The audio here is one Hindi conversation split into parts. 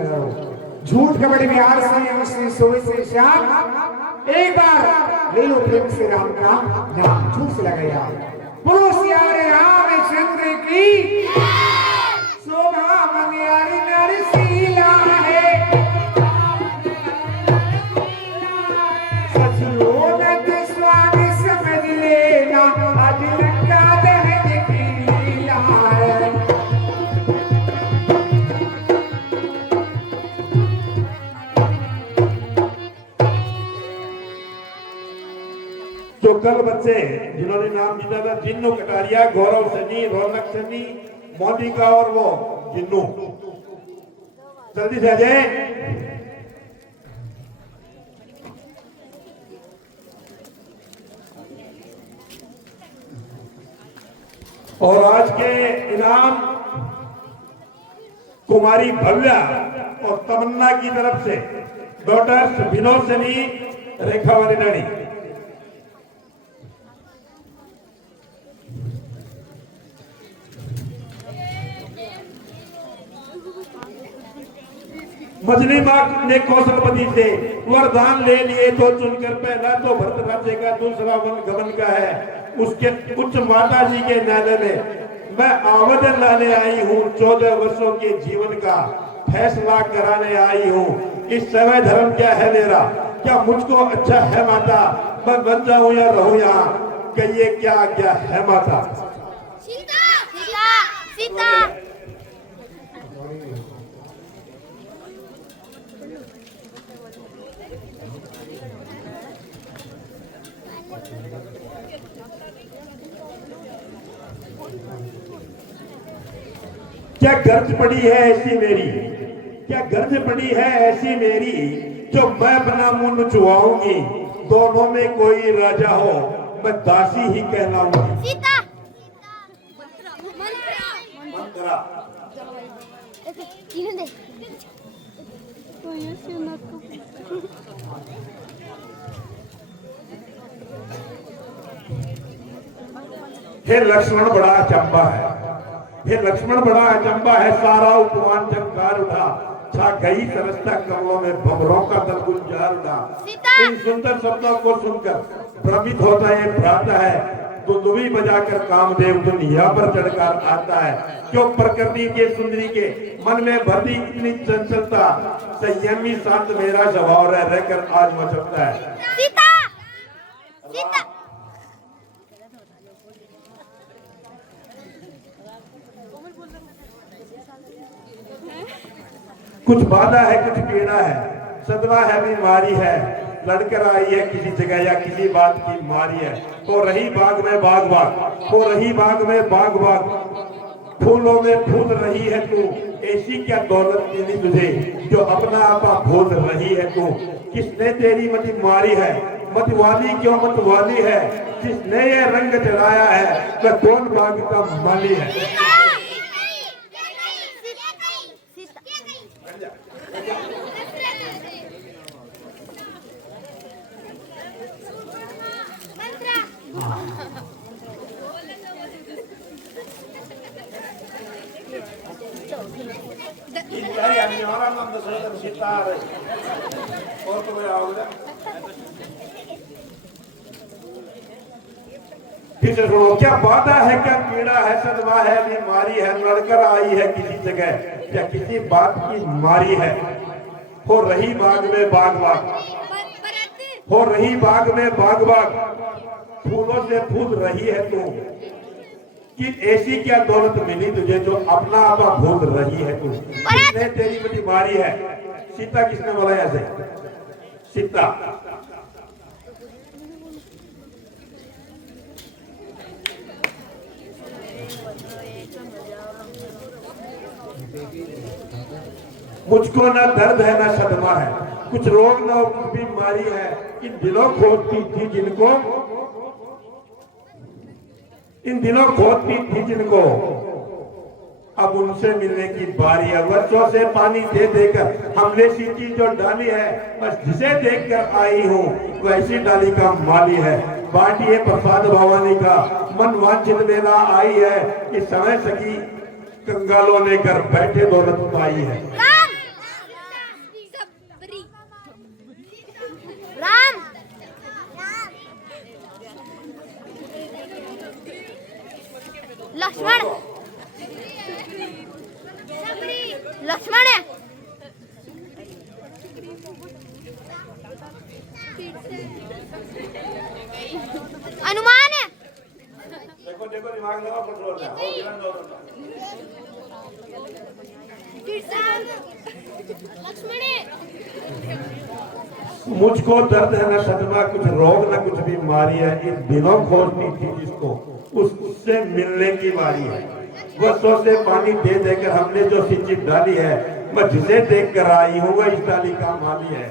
झूठ कबड्डी बिहार से सोए से श्याम एक बार ले लो प्रेम से राम का नाम झूठ से लगाया। बोलो सियारे रामचंद्र की शोभा मंगयारी नरसीला है सचियों में तो स्वामी समझ लेना आज लंका दहन की लीला है। जो कल बच्चे जिन्होंने नाम जीता था, जिन्नू कटारिया, गौरव सनी, रौनक सनी, मोनिका और वो जिन्नू, जल्दी से आ जाए। और आज के इनाम कुमारी भव्या और तमन्ना की तरफ से डॉक्टर विनोद सनी, रेखा वरिनानी। मछली माँ ने कौशलपति से वरदान ले लिए तो चुनकर पहला तो भरत राज्य का, दूसरा वन गमन का है। उसके उच्च माता जी के न्यायालय में मैं आवेदन लाने आई हूँ, 14 वर्षों के जीवन का फैसला कराने आई हूँ। इस समय धर्म क्या है मेरा, क्या मुझको अच्छा है माता, मैं बन जाऊं या रहूं यहाँ, कहिए क्या क्या है माता। सीता सीता सीता क्या गर्ज पड़ी है ऐसी मेरी, क्या गर्ज पड़ी है ऐसी मेरी, जो मैं अपना मुंह नुचवाऊंगी, दोनों में कोई राजा हो मैं दासी ही कहलाऊंगी। सीता मंत्रा इन्हें दे हे लक्ष्मण बड़ा अचंबा है, हे लक्ष्मण बड़ा अचंबा है, सारा उपमान झंकार उठा, छा गई सरसता कमलों में भंवरों का दल गुंजार उठा। इन सुंदर शब्दों को सुनकर भ्रमित होता है, भ्राता है, तो दुबी बजाकर कामदेव दुनिया पर चढ़कर आता है। क्यों प्रकृति के सुंदरी के मन में भरती इतनी चंचलता, संयमी शांत मेरा स्वभाव रहकर आज मचकता है। सीता सीता कुछ बाधा है, कुछ पीड़ा है, सदमा है, बीमारी है, लड़कर आई है किसी जगह या किसी बात की मारी है। हो रही बाग में बाग बाग, हो रही बाग में बाग बाग, फूलों में फूल रही है तू, ऐसी क्या दौलत मिली तुझे जो अपना आपा भूल रही है तू। किसने तेरी मति मारी है, मतवाली क्यों मतवाली है, जिसने ये रंग चढ़ाया है वह कौन बाग का माली है। और तो कोई आओगे फिर से सुनो। क्या बाधा है, क्या पीड़ा है, सदमा है, बीमारी है, लड़कर आई है किसी जगह क्या किसी बात की मारी है। हो रही बाग में बाग बाग, हो रही बाग में बाग बाग, फूलों से फूल रही है तू, कि ऐसी क्या दौलत मिली तुझे जो अपना आपा भूल रही है तू। किसने तेरी मति मारी है, सीता किसने बोला ऐसे, सीता। मुझको ना दर्द है ना सदमा है, कुछ रोग ना बीमारी है, इन दिनों खोजती थी जिनको, इन दिनों खोजती थी जिनको, अब उनसे मिलने की बारी है। वर्षों से पानी दे देकर हमने सी चीज जो डाली है, बस जिसे देखकर आई हूँ वैसी डाली का माली है। बाटिए प्रसाद भवानी का मन वांछित मेला आई है, इस समय सकी कंगालों ने घर बैठे दौलत पाई है। लक्ष्मण लक्ष्मण है हनुमान है देखो देखो दिमाग लगा कंट्रोल में हो गिरन दो लक्ष्मण है मुझको दर्द है न सदमा कुछ रोग न कुछ बीमारी है इन दिनों खोजती थी जिसको उससे मिलने की बारी है वह सौ से पानी दे देकर हमने जो सिंचित डाली है मैं जिसे देख कर आई हूँ वह इस डाली का माली है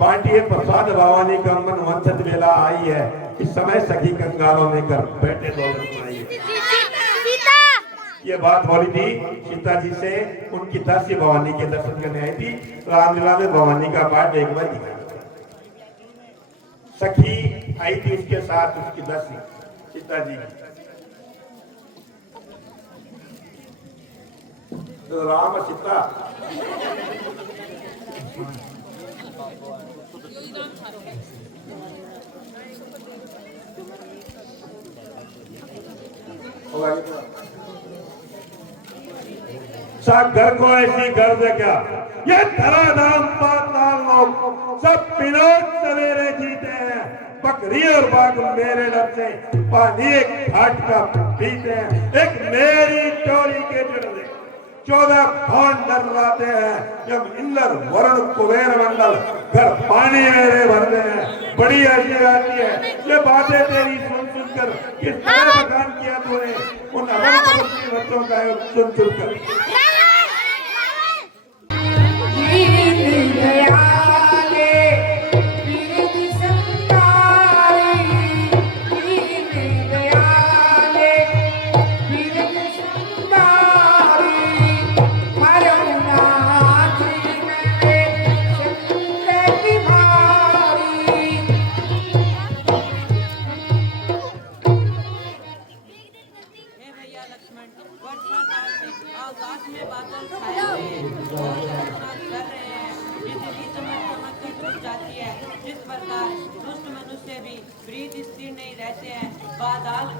बांटिए प्रसाद भवानी का मन वंचित वेला आई है इस समय सखी कंगालों में कर बैठे दौलत आई है सीता ये बात बोली थी सीता जी से उनकी दासी भवानी के दर्शन करने आई थी रामलीला में भवानी का पाठ एक बार दिखा सखी आई थी उसके साथ उसकी दासी सीता जी तो राम सीता घर को ऐसी गर्द है क्या ये धराधाम पाताल लोग सब पिनोट सवेरे जीते हैं बकरी और बाघ मेरे डर से पानी एक घाट का पीते हैं एक मेरी चोरी के जड़ 14 भान डराते हैं जब इंद्र वरुण कुबेर मंडल घर पानी मेरे भरते हैं बड़ी हंसी आती है ये बातें तेरी सुन सुनकर किस तरह बखान किया तूने उन अरब बच्चों का सुन सुनकर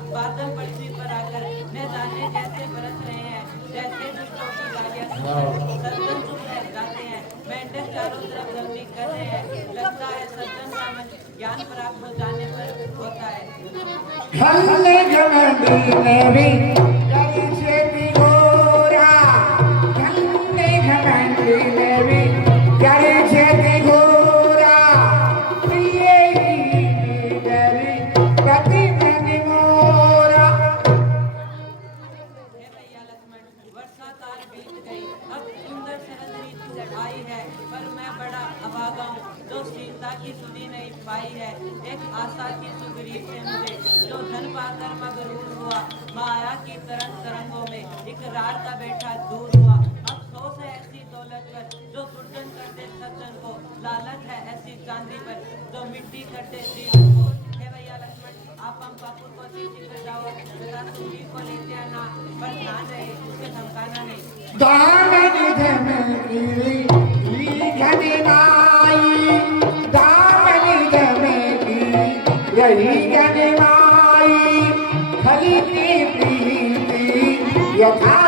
बादल पृथ्वी पर आकर न जाने कैसे बरस रहे हैं जैसे दुष्टों की गालियां सज्जन चुप रह जाते हैं मेंढक चारों तरफ गलती कर रहे हैं लगता है सज्जन का मन ज्ञान प्राप्त हो जाने पर होता है हमने घमंडी में भी करी छेती घोरा हमने घमंडी में भी करी छेती घोरा प्रिय की डरी प्रति की सुनी नहीं पाई है एक आशा की सुग्रीव से मुझे जो धन पाकर मगरूर हुआ माया की तरंगों में इकरार का बैठा दूर हुआ अफसोस है ऐसी दौलत पर जो गुर्जन करते सज्जन को लालच है ऐसी चांदी पर जो मिट्टी करते जीवन को हे भैया लक्ष्मण आप हम बापू को चिट्ठी कर जाओ तथा सुग्रीव को लेते आना पर ध्यान रहे उसके धमकाना नहीं दामन धमकी यही गणमाई खली की प्रीति यथा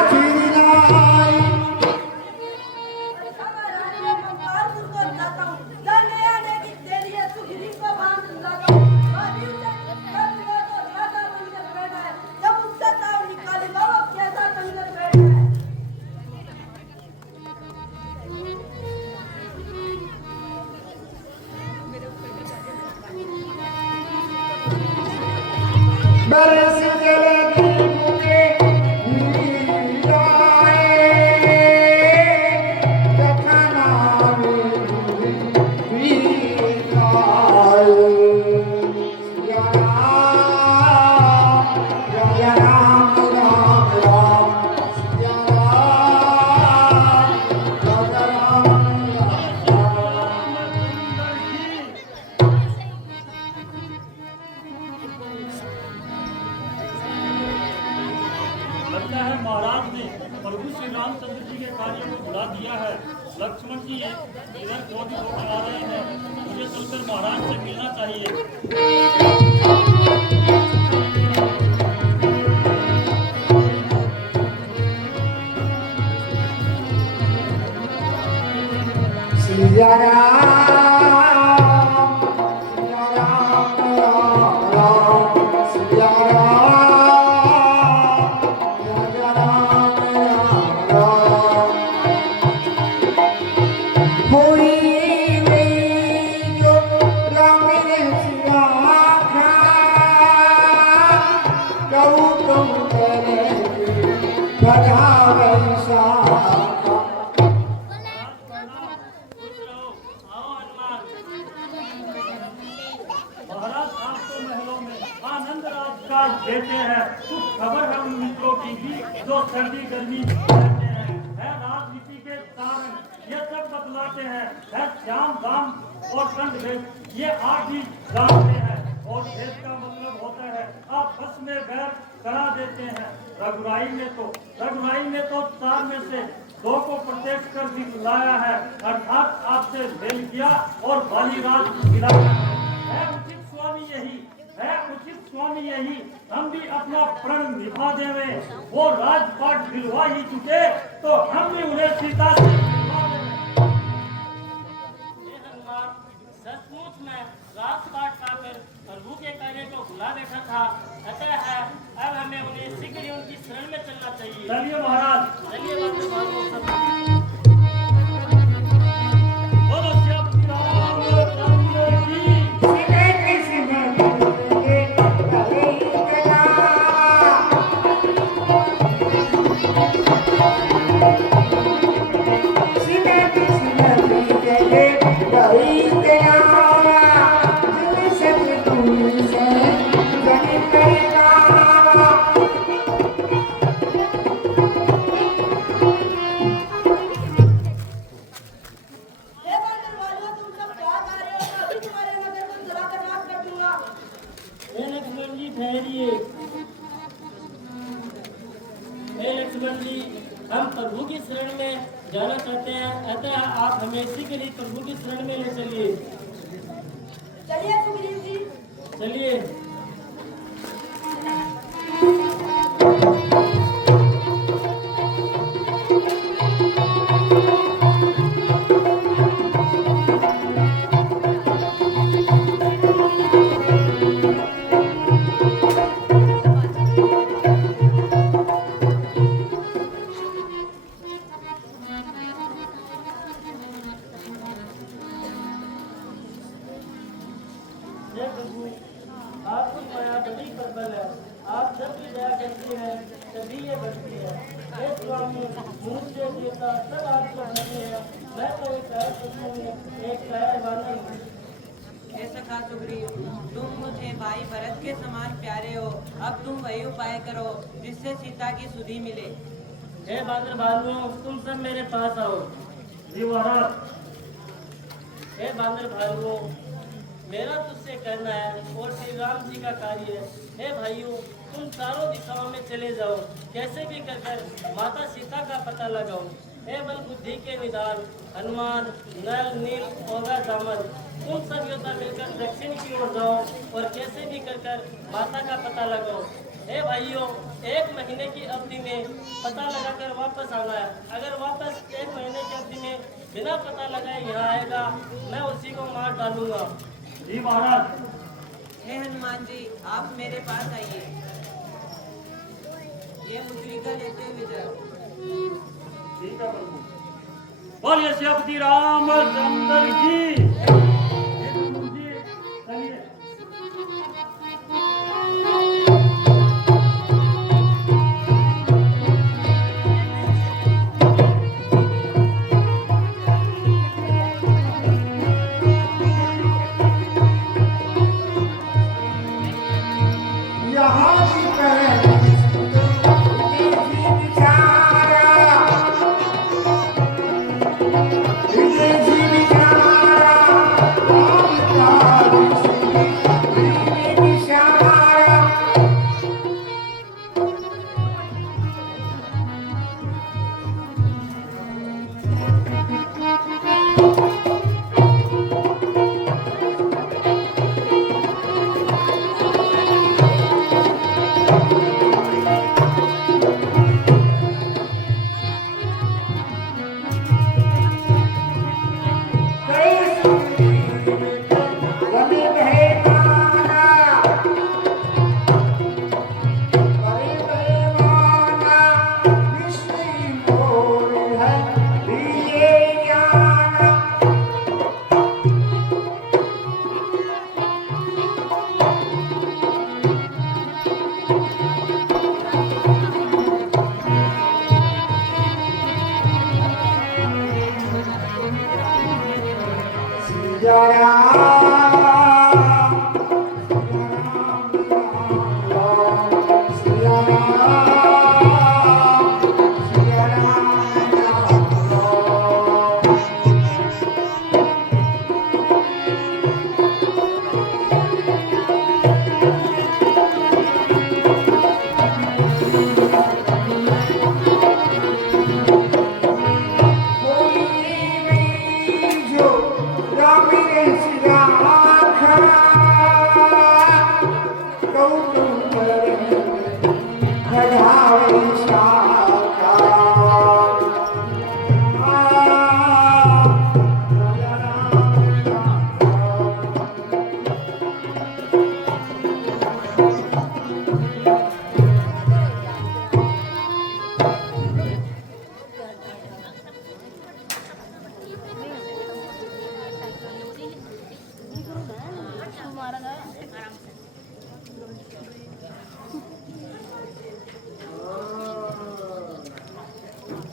बरस जले मुझे लगता है महाराज ने प्रभु श्री रामचंद्र जी के कार्य को बुला दिया है। लक्ष्मण जी इधर क्रोधित होकर आ रहे हैं, मुझे चलकर महाराज से मिलना चाहिए। पुरस्कार देते हैं। कुछ खबर है उन मित्रों की भी जो सर्दी गर्मी रहते हैं। है राजनीति के कारण ये सब बतलाते हैं। है श्याम दाम और कंठ भेद ये आप भी जानते हैं। और भेद का मतलब होता है आप बस में बैर करा देते हैं। रघुराई ने तो 4 में से 2 को प्रत्यक्ष कर दिखलाया है, अर्थात आपसे मेल किया और बालीराज गिराया है। उचित स्वामी यही हम भी अपना प्रण निभा देवे। वो राजपाट दिलवा ही चुके तो हम भी उन्हें सीता से दिलवा देवे। हे हनुमान, सचमुच में राजपाट पाकर प्रभु के कार्य को भुला बैठा था। अतः है अब हमें उन्हें शीघ्र ही उनकी शरण में चलना चाहिए। चलिए महाराज, चलिए बाबू बाबू सब। बोलो श्याम रामचंद्र की। हे बांदर वालों, तुम सब क्या कर रहे हो? मैं अभी तुम्हारे नगर को जलाकर राख कर दूंगा। हे लक्ष्मण जी ठहरिए। हे लक्ष्मण जी, हम प्रभु की शरण में जाना चाहते हैं। अतः आप हमें शीघ्र ही प्रभु की शरण में ले चलिए। चलिए सुग्रीव जी। चलिए। हे प्रभु, आपकी माया बड़ी प्रबल है। आप जब भी दया करती है तभी ये बढ़ती है। हे स्वामी, मनुष्य देवता सब आपको धन्य है। मैं तो एक वानर हूँ। हे सखा सुग्रीव, तुम मुझे भाई भरत के समान प्यारे हो। अब तुम वही उपाय करो जिससे सीता की सुधि मिले। हे बांदर भालुओं, तुम सब मेरे पास आओ। जी महाराज। हे बांदर भालुओं, मेरा तुझसे कहना है और श्री राम जी का कार्य है। हे भाइयों, तुम चारों दिशाओं में चले जाओ, कैसे भी कर माता सीता का पता लगाओ। हे बल बुद्धि के निदान हनुमान, नल, नील, ओगा, दामन, तुम सब योद्धा मिलकर दक्षिण की ओर जाओ और कैसे भी कर माता का पता लगाओ। हे भाइयों, 1 महीने की अवधि में पता लगाकर वापस आना है। अगर वापस 1 महीने की अवधि में बिना पता लगाए यहाँ आएगा, मैं उसी को मार डालूंगा। जी महाराज। हे हनुमान जी, आप मेरे पास आइए। ये मुद्रिका लेते हुए जाओ। ठीक है प्रभु। बोलिए श्यामती रामचंद्र की। जी, चलिए। यहाँ की तरह विजय जी विचारा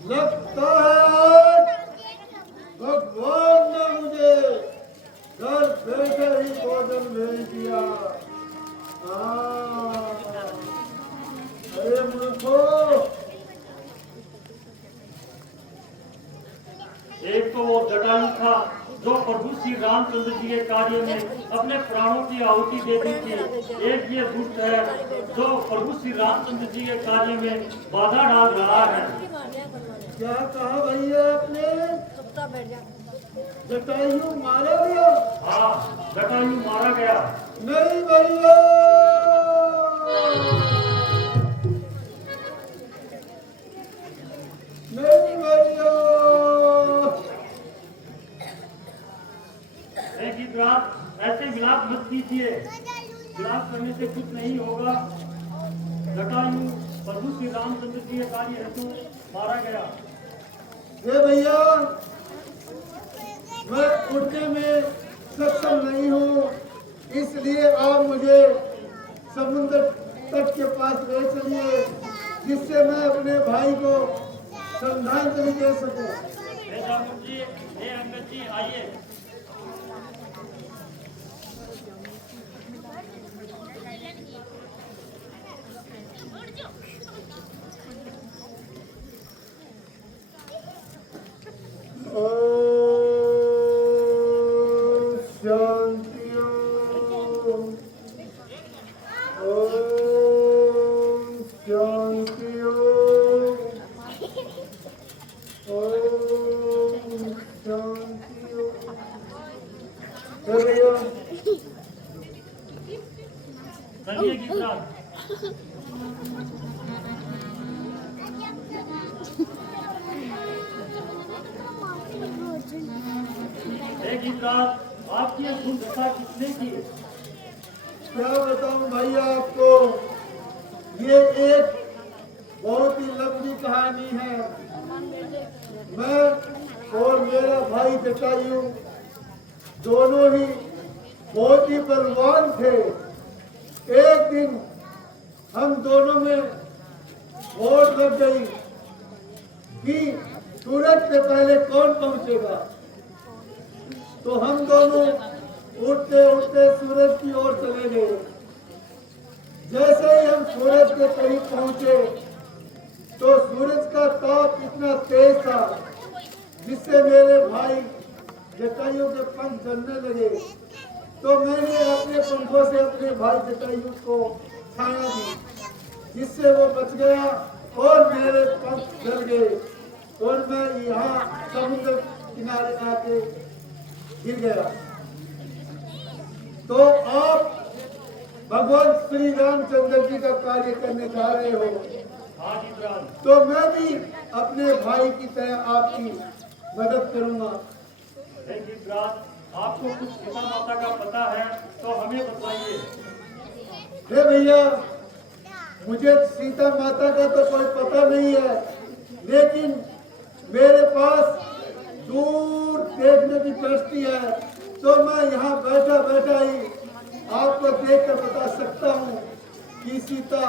लगता है भगवान ने मुझे घर बैठे ही भोजन भेज दिया। अरे मूर्खो, एक तो वो जटायु था जो प्रभु श्री रामचंद्र जी के कार्य में अपने प्राणों की आहुति दे दी थी। एक ये दुष्ट है जो प्रभु श्री रामचंद्र जी के कार्य में बाधा डाल रहा है। क्या कहा भैया आपने? जटायु मारा गया? हाँ, जटायु मारा गया। नहीं भैया, नहीं भैया। ऐसे विलाप मत कीजिए, विलाप करने से कुछ नहीं होगा। जटायु प्रभु श्री रामचंद्र जी के कार्य हेतु मारा गया। ये भैया, मैं उठने में सक्षम नहीं हूँ, इसलिए आप मुझे समुद्र तट के पास ले चलिए, जिससे मैं अपने भाई को श्रद्धांजलि दे सकूं। जी, अंगद जी आइए। आपकी दुर्दशा किसने की? क्या बताऊं भैया आपको, ये एक बहुत ही लंबी कहानी है। मैं और मेरा भाई जटायु दोनों ही बहुत ही बलवान थे। एक दिन हम दोनों में वोट लग गई कि सूरज से पहले कौन पहुंचेगा। तो हम दोनों उठते उठते सूरज की ओर चले गए। जैसे ही हम सूरज के करीब पहुंचे तो सूरज का ताप इतना तेज था जिससे मेरे भाई जटायु के पंख जलने लगे। तो मैंने अपने पंखों से अपने भाई जटायु को छाया दी, जिससे वो बच गया और मेरे पंख जल गए और मैं यहाँ समुद्र किनारे आके गिर गया। तो आप भगवान श्री रामचंद्र जी का कार्य करने जा रहे हो, तो मैं भी अपने भाई की तरह आपकी मदद करूंगा। आपको कुछ सीता माता का पता है तो हमें बताइए। हे भैया, मुझे सीता माता का तो कोई पता नहीं है, लेकिन मेरे पास दूर देखने की दृष्टि है, तो मैं यहाँ बैठा बैठा ही आपको देखकर बता सकता हूँ कि सीता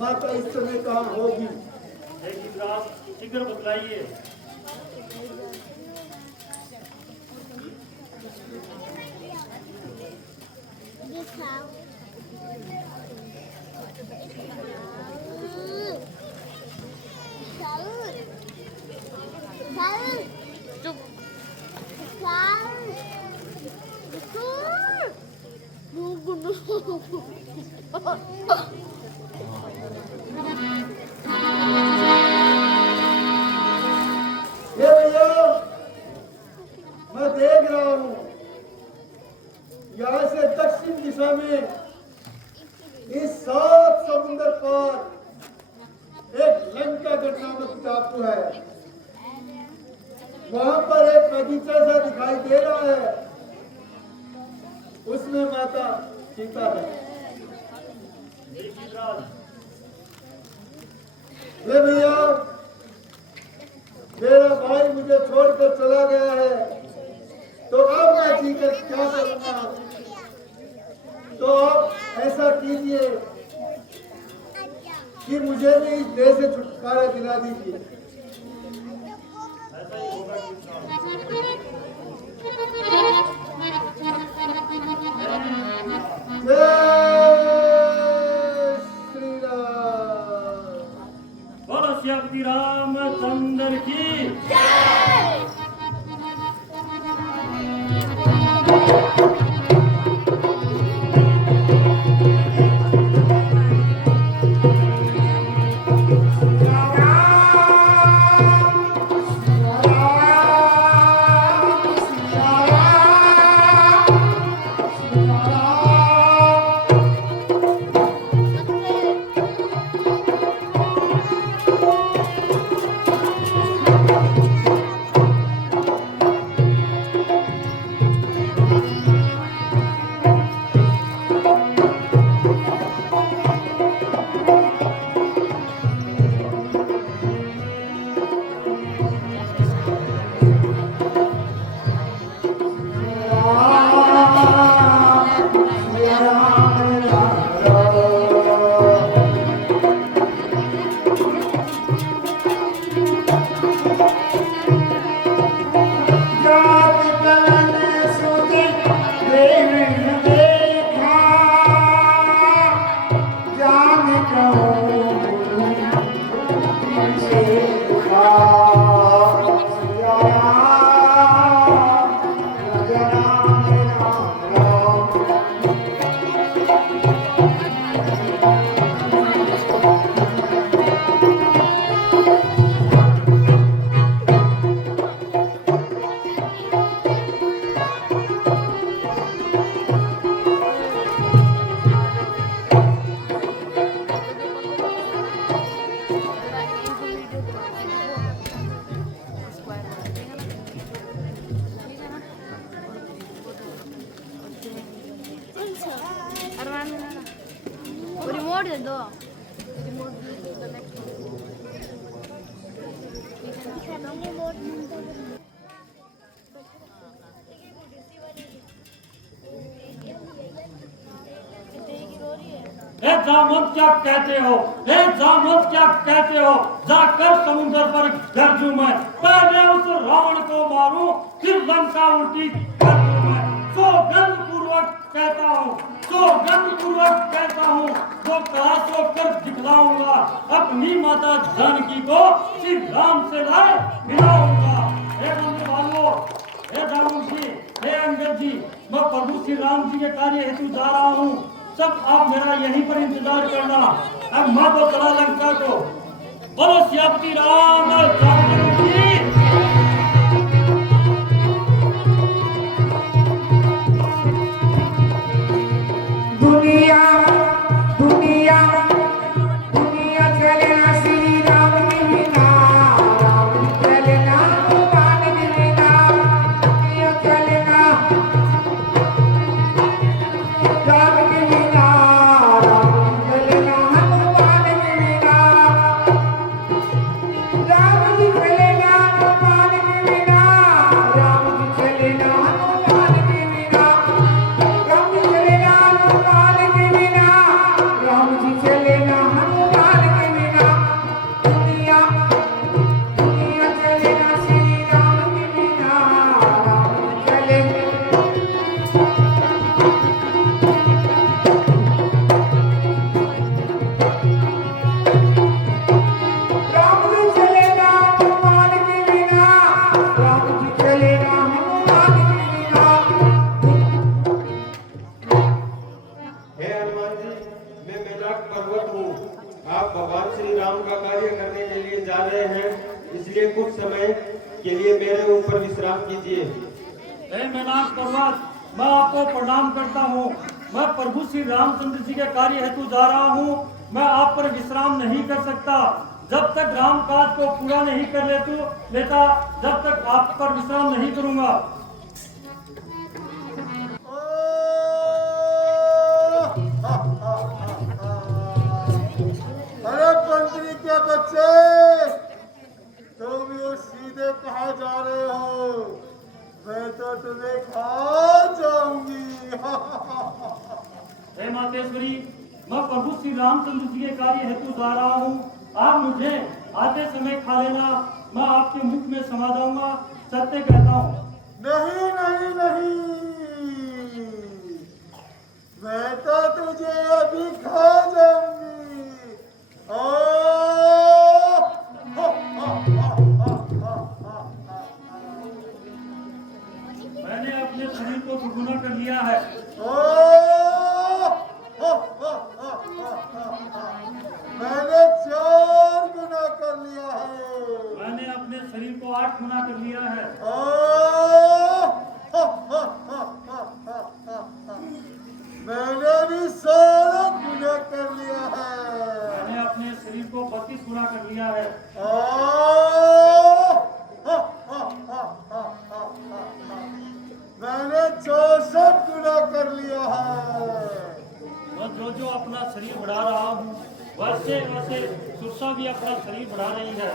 माता इस समय कहाँ होगी। शीघ्र बतलाइए। ये भैया, मैं देख रहा हूँ यहाँ से दक्षिण दिशा में इस 7 समुद्र पार एक लंकागढ़ नामक टापू है। वहां पर एक बगीचा सा दिखाई दे रहा है, उसमें माता सीता है। ये भैया, मेरा भाई मुझे छोड़कर चला गया है, तो अब मैं जीकर क्या करूंगा। तो ऐसा कीजिए कि मुझे भी इस देह से छुटकारा दिला दीजिए। जय श्री राम। बोलो श्री रामचंद्र की। रिमोट दे दो। ए जामुन क्या कहते हो? ए जामुन क्या कहते हो? जाकर समुद्र पर गरजूं मैं, पहले उस रावण को मारूं, फिर लंका उल्टी कर दूं मैं। सौगंध पूर्वक कहता हूँ, सौगंध पूर्वक कहता हूँ, जो कहा सो कर दिखलाऊंगा, अपनी माता जानकी को श्री राम से लाए मिलाऊंगा। हे बंधु भाइयों, हे जामुन जी, हे अंगद जी, मैं प्रभु श्री राम जी के कार्य हेतु जा रहा हूँ। सब आप मेरा यहीं पर इंतजार करना। अब मैं तो चला लंका को। बोलो श्री राम चंद्र की। दुनिया दुनिया दुनिया चलेना श्री राम के बिना, राम चलेना भगवान के बिना। दुनिया चलेना राम के बिना, राम चलेना भगवान के बिना। राम जी चलेना भगवान के बिना, राम जी चलेना भगवान के बिना। राम जी चलेना भगवान के बिना, राम जी चलेना हनुमान के बिना। दुनिया दुनिया चलेना श्री राम के बिना, राम चलेना राम जी चलेना भगवान के बिना, राम जी चलेना हनुमान के बिना। हे हनुमान जी, मैं मेढक पर्वत हूँ। आप भगवान श्री राम का कार्य करने के लिए जा रहे हैं, इसलिए कुछ समय के लिए मेरे ऊपर विश्राम कीजिए। हे मेनाक पर्वत, मैं आपको प्रणाम करता हूँ। मैं प्रभु श्री रामचंद्र जी के कार्य हेतु जा रहा हूँ। मैं आप पर विश्राम नहीं कर सकता जब तक राम काज को पूरा नहीं कर लेता, जब तक आप पर विश्राम नहीं करूंगा। अरे मंत्री के बच्चे, तुम ये सीधे कहाँ जा रहे हो? मैं तो तुम्हें खा जाऊंगी। हे मातेश्वरी, मैं प्रभु श्री रामचंद्र जी के कार्य हेतु जा रहा हूँ। आप मुझे आते समय खा लेना, मैं आपके मुख में समा जाऊंगा, सत्य कहता हूँ। नहीं नहीं नहीं, मैं तो तुझे अभी खा जाऊंगी। मैंने अपने शरीर को दुगुना कर लिया है। मैंने 4 गुना कर लिया है। मैंने अपने शरीर को 8 गुना कर लिया है। मैंने भी 16 गुना कर लिया है। मैंने अपने शरीर को 32 गुना कर लिया है। मैंने 64 गुना कर लिया है। मैं जो अपना शरीर बढ़ा रहा हूँ, वैसे वैसे सुरसा भी अपना शरीर बढ़ा रही है।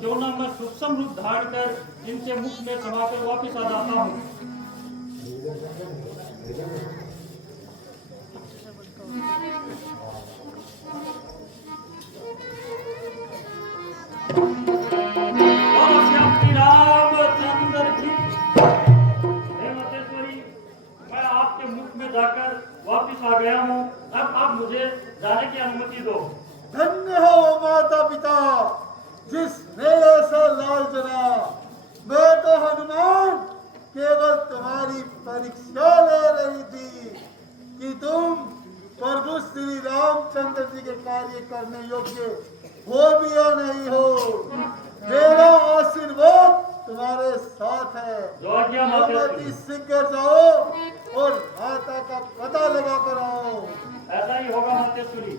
क्यों ना मैं सूक्ष्म रूप धारण कर इनके मुख में समाकर वापिस आ जाता हूँ। रामचंद्र जी, हे मातेश्वरी, मैं आपके मुख में जाकर वापिस आ गया हूँ। अब आप मुझे जाने की अनुमति दो। धन्य हो माता पिता, जिसने ऐसा लाल जना। मैं तो हनुमान केवल तुम्हारी परीक्षा ले रही थी कि तुम प्रभु श्री रामचंद्र जी के कार्य करने योग्य हो भी या नहीं हो। मेरा आशीर्वाद तुम्हारे साथ है। मातेश्वरी, शीघ्र जाओ और माता का पता लगा कर आओ। ऐसा ही होगा मातेश्वरी।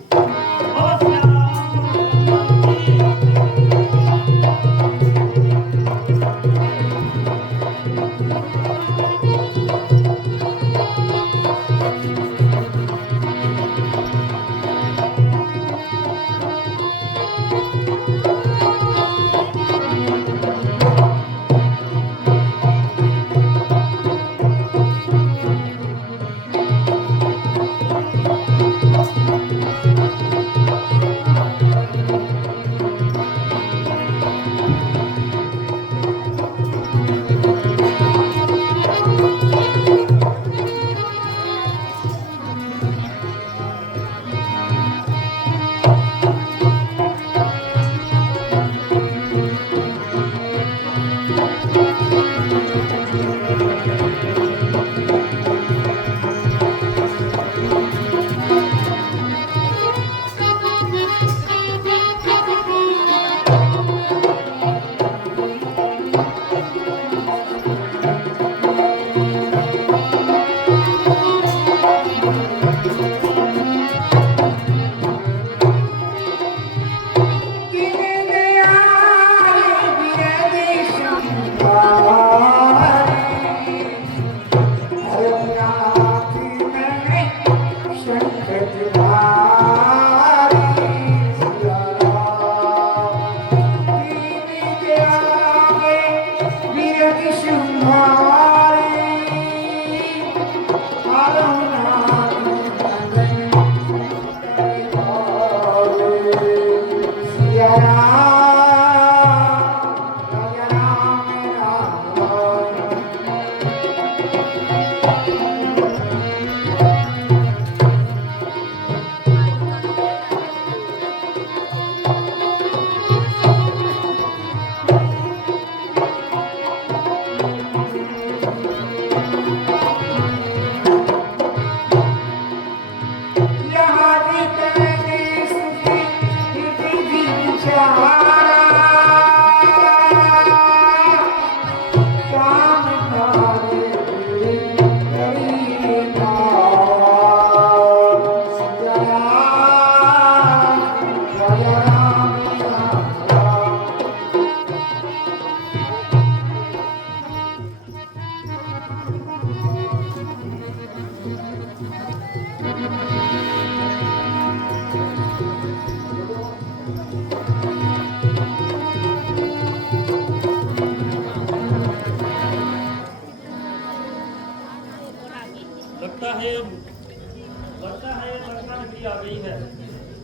आ गई है।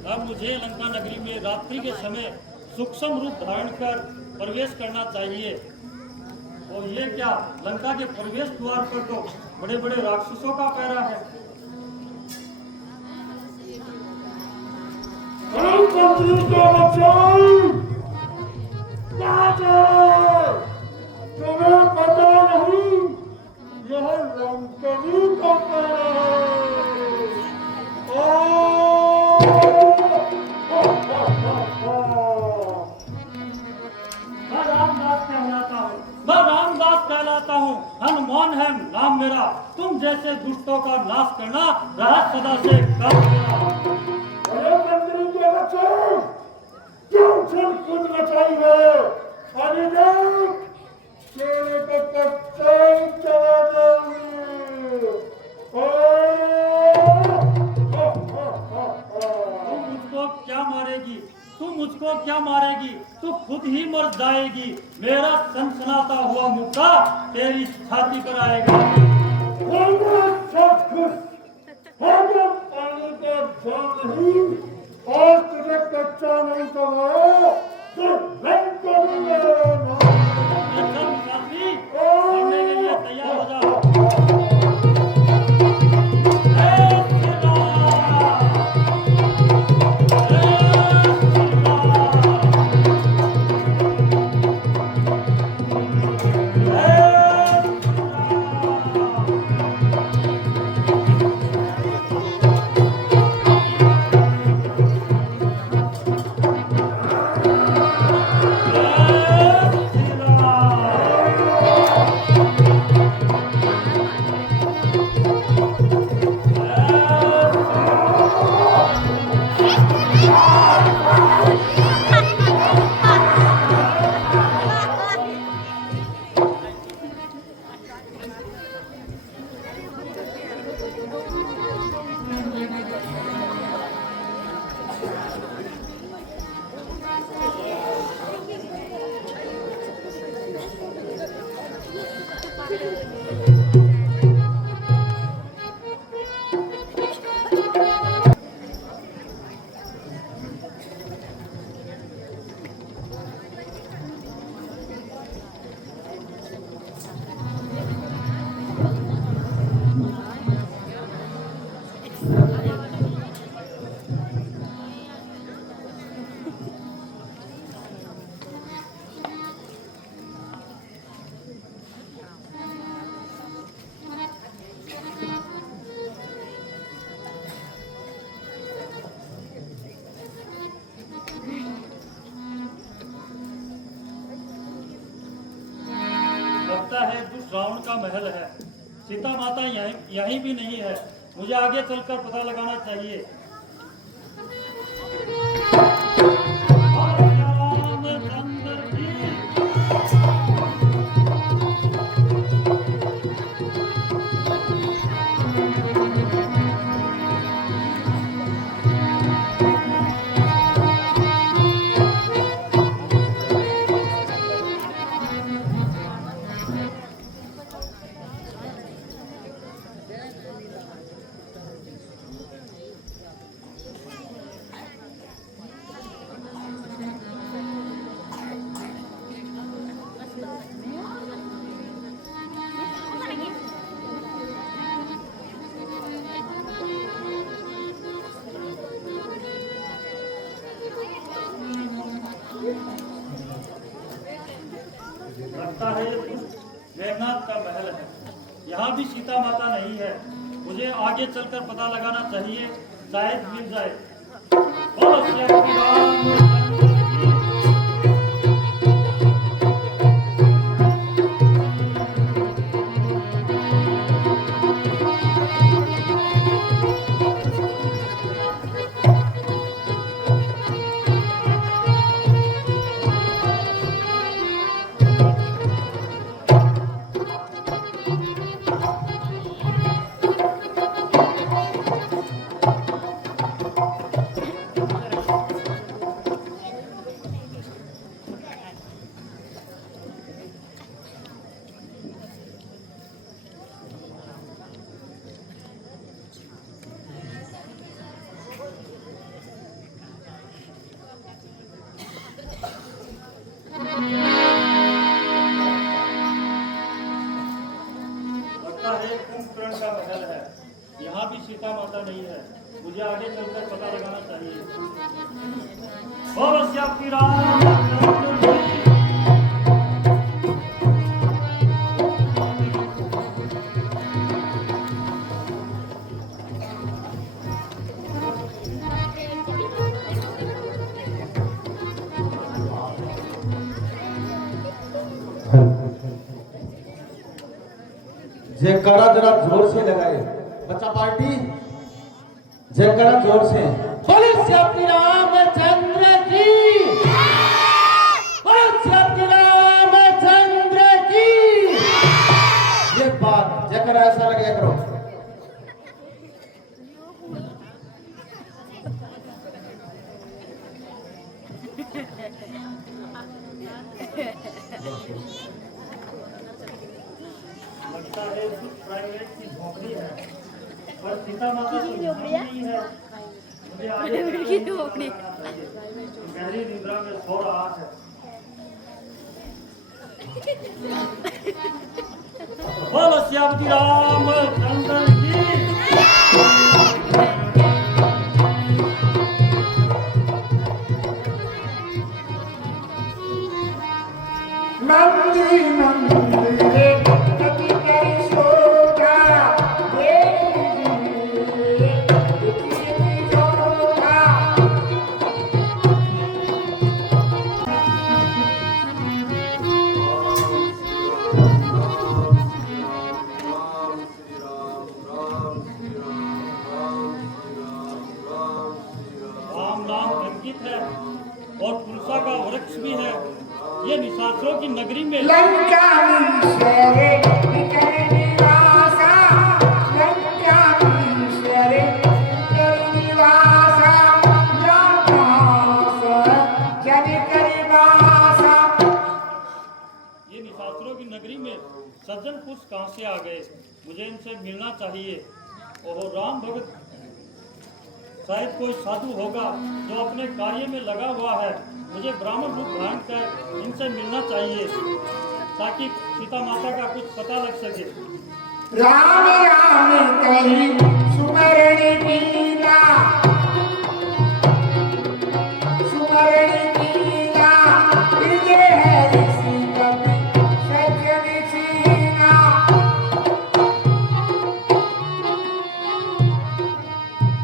अब मुझे लंका नगरी में रात्रि के समय सूक्ष्म रूप धारण कर प्रवेश करना चाहिए। और ये क्या, लंका के प्रवेश द्वार पर तो बड़े बड़े राक्षसों का पहरा है। मंत्री के बच्चों, क्या करो? तुम्हें पता नहीं यह लंकनी का पहरा है। मैं रामदास कहलाता हूँ, मैं रामदास कहलाता हूँ। हनुमान है नाम मेरा। तुम जैसे दुष्टों का नाश करना रहा सदा से कर मेरा। अरे मंत्री के बच्चों, क्यों चल खुद मचाई है? अरे देख, तेरे को कच्चा ही चला देंगे। तुम मुझको क्या मारेगी, तुम मुझको क्या मारेगी, तू खुद ही मर जाएगी। मेरा सनसनाता हुआ मुक्का तेरी छाती पर आएगा। पानी का जाम नहीं और तुझे कच्चा नहीं कमाया तो मैं करूंगा। ये सब साथी मरने के लिए तैयार हो जाओ। रावण का महल है। सीता माता यहीं भी नहीं है। मुझे आगे चलकर पता लगाना चाहिए। लगता है मेघनाथ का महल है। यहाँ भी सीता माता नहीं है। मुझे आगे चलकर पता लगाना चाहिए, शायद मिल जाए। बोलो श्री राम। सीता माता नहीं है। मुझे आगे चलकर पता लगाना चाहिए। बोलो श्री रामचंद्र जी। जयकारा जरा जोर से लगाए बच्चा पार्टी, जयकारा जोर से। बोलो श्री रामचंद्र की, बोलो श्री रामचंद्र की। ये बात जयकारा ऐसा लगे करो। लगता है प्राइवेट की झोपड़ी है और सीता माता तो नहीं है। मुझे आगे गहरी निद्रा में सो रहा है। बोलो श्री रामचंद्र की। मंदिर मंदिर कति करी शोभा, राम नाम अंकित है और तुलसा का वृक्ष भी है। ये निशाचरों की नगरी में लंकानीश्वरे निकर निवासा, लंकानीश्वरे निकर निवासा, रामास जन करिवासा। ये निशाचरों की नगरी में सज्जन पुरुष कहाँ से आ गए? मुझे इनसे मिलना चाहिए। ओहो राम भगत, शायद कोई साधु होगा जो अपने कार्य में लगा हुआ है। मुझे ब्राह्मण रूप धारण कर इनसे मिलना चाहिए ताकि सीता माता का कुछ पता लग सके। राम राम कही सुमरण कीला, सुमरण कीला, विजय है ऋषि कवि सज्जन छीना।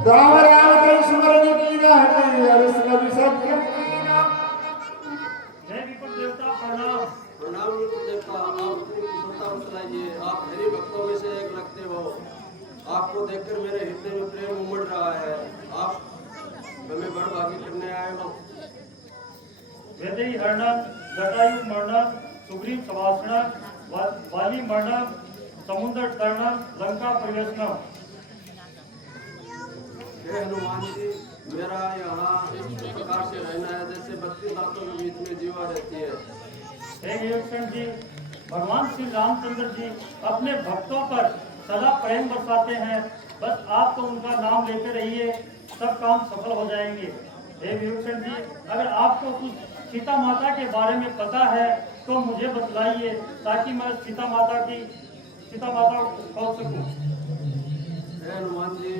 राम राम कही सुमरण कीला, ऋषि कवि सज्जन छीना। जय विपुल देवता प्रणाम। प्रणाम विपुल देवता, आप अपनी कुशलता बतलाइए। आप मेरे भक्तों में से एक लगते हो। आपको देखकर मेरे हृदय में प्रेम उमड़ रहा है। आप हमें बड़भागी करने आए हो। वेदई हरणम, जटायु मरणम, सुग्रीव सवासनम, वाली मरणम, समुद्र तरणम, लंका प्रवेशनम। हे हनुमान जी, मेरा यहाँ इस प्रकार से रहना है जैसे 32 दांतों के बीच में जीवा रहती है। हे विभीषण जी, भगवान श्री रामचंद्र जी अपने भक्तों पर सदा प्रेम बरसाते हैं। बस आप तो उनका नाम लेते रहिए, सब काम सफल हो जाएंगे। हे विभीषण जी, अगर आपको कुछ सीता माता के बारे में पता है तो मुझे बतलाइए ताकि मैं सीता माता को खोज सकूं। हे हनुमान जी,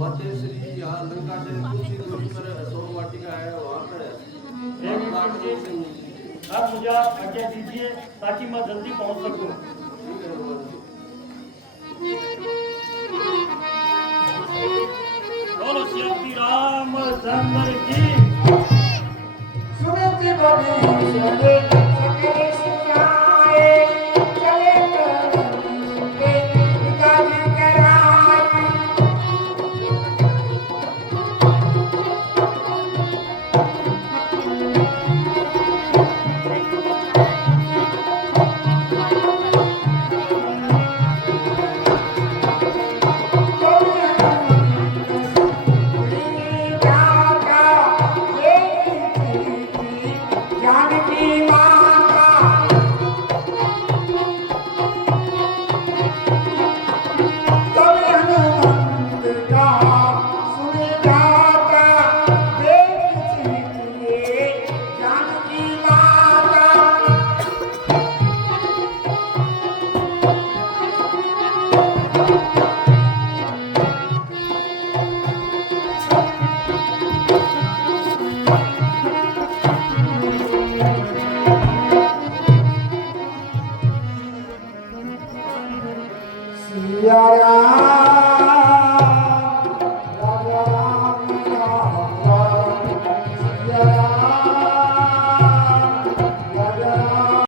मध्यश्री यहाँ लंका से कुछ ही दूरी पर सोम वाटिका है, वहाँ पर है। हे विभीषण जी, अब मुझे आप आज्ञा दीजिए ताकि मैं जल्दी पहुंच सकूं। ठीक है हनुमान जी। बोलो श्री रामचंद्र की। सुमिति भविष्य